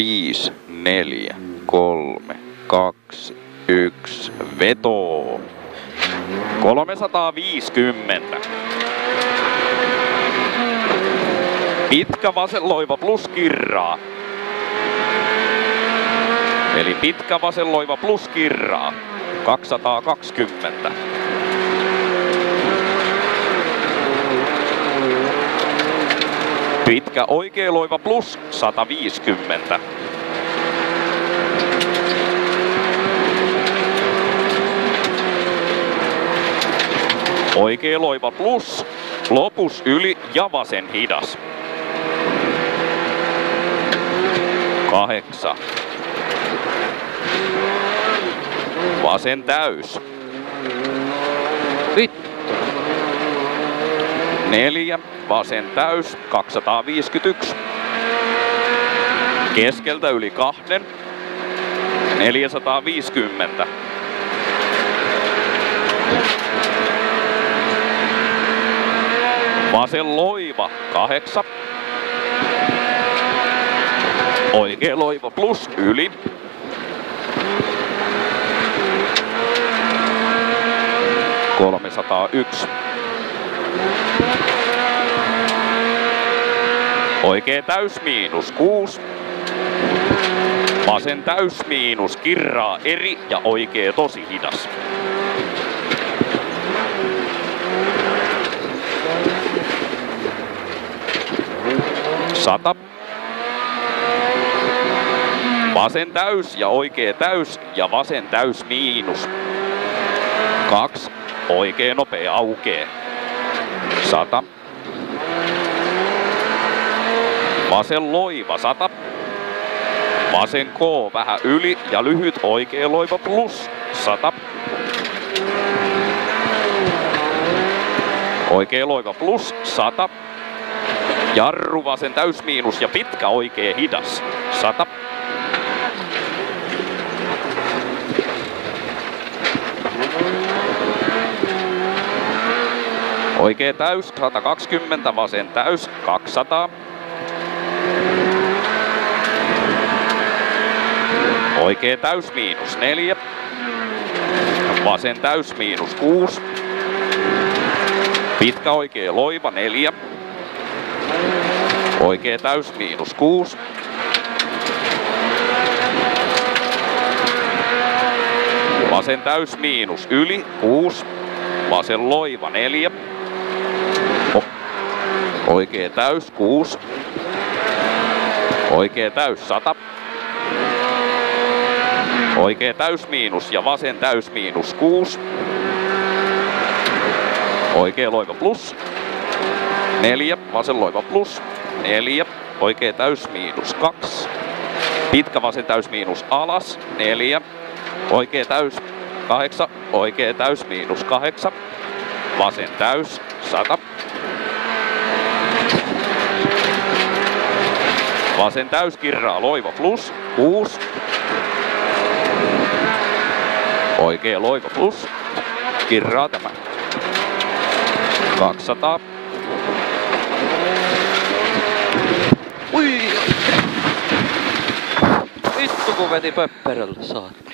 5, 4, 3, 2, 1, veto. 350. Pitkä vasen loiva plus kirraa. Eli pitkä vasen loiva plus kirraa. 220. Pitkä oikea loiva plus 150. Oikea loiva plus, lopus yli ja vasen hidas. 8. Vasen täys. 4. Vasen täys 251. Keskeltä yli 2. 450. Vasen loiva 8. Oikea loiva plus yli. 301. Oikea täys miinus 6. Vasen täys miinus kirraa eri ja oikea tosi hidas. 100. Vasen täys ja oikea täys ja vasen täys miinus. 2. Oikea nopea aukee. 100. Vasen loiva 100. Vasen K vähän yli ja lyhyt oikea loiva plus 100. Oikea loiva plus 100. Jarru vasen täys miinus ja pitkä oikea hidas 100. Oikea täys 120, vasen täys 200. Oikea täys miinus 4. Vasen täys miinus 6. Pitkä oikea loiva 4. Oikea täys miinus 6. Vasen täys miinus yli 6. Vasen loiva 4. Oikea täys 6. Oikea täys 100. Oikea täys miinus ja vasen täys miinus 6. Oikea loiva plus 4. Vasen loiva plus 4. Oikea täys miinus 2. Pitkä vasen täys miinus alas 4. Oikea täys 8. Oikea täys miinus 8. Vasen täys 100. Vasen täys kirraa loiva plus 6. Oikea loiva plus kirraa tämä 200. Ui! Vittu kun veti pöpperölle saat.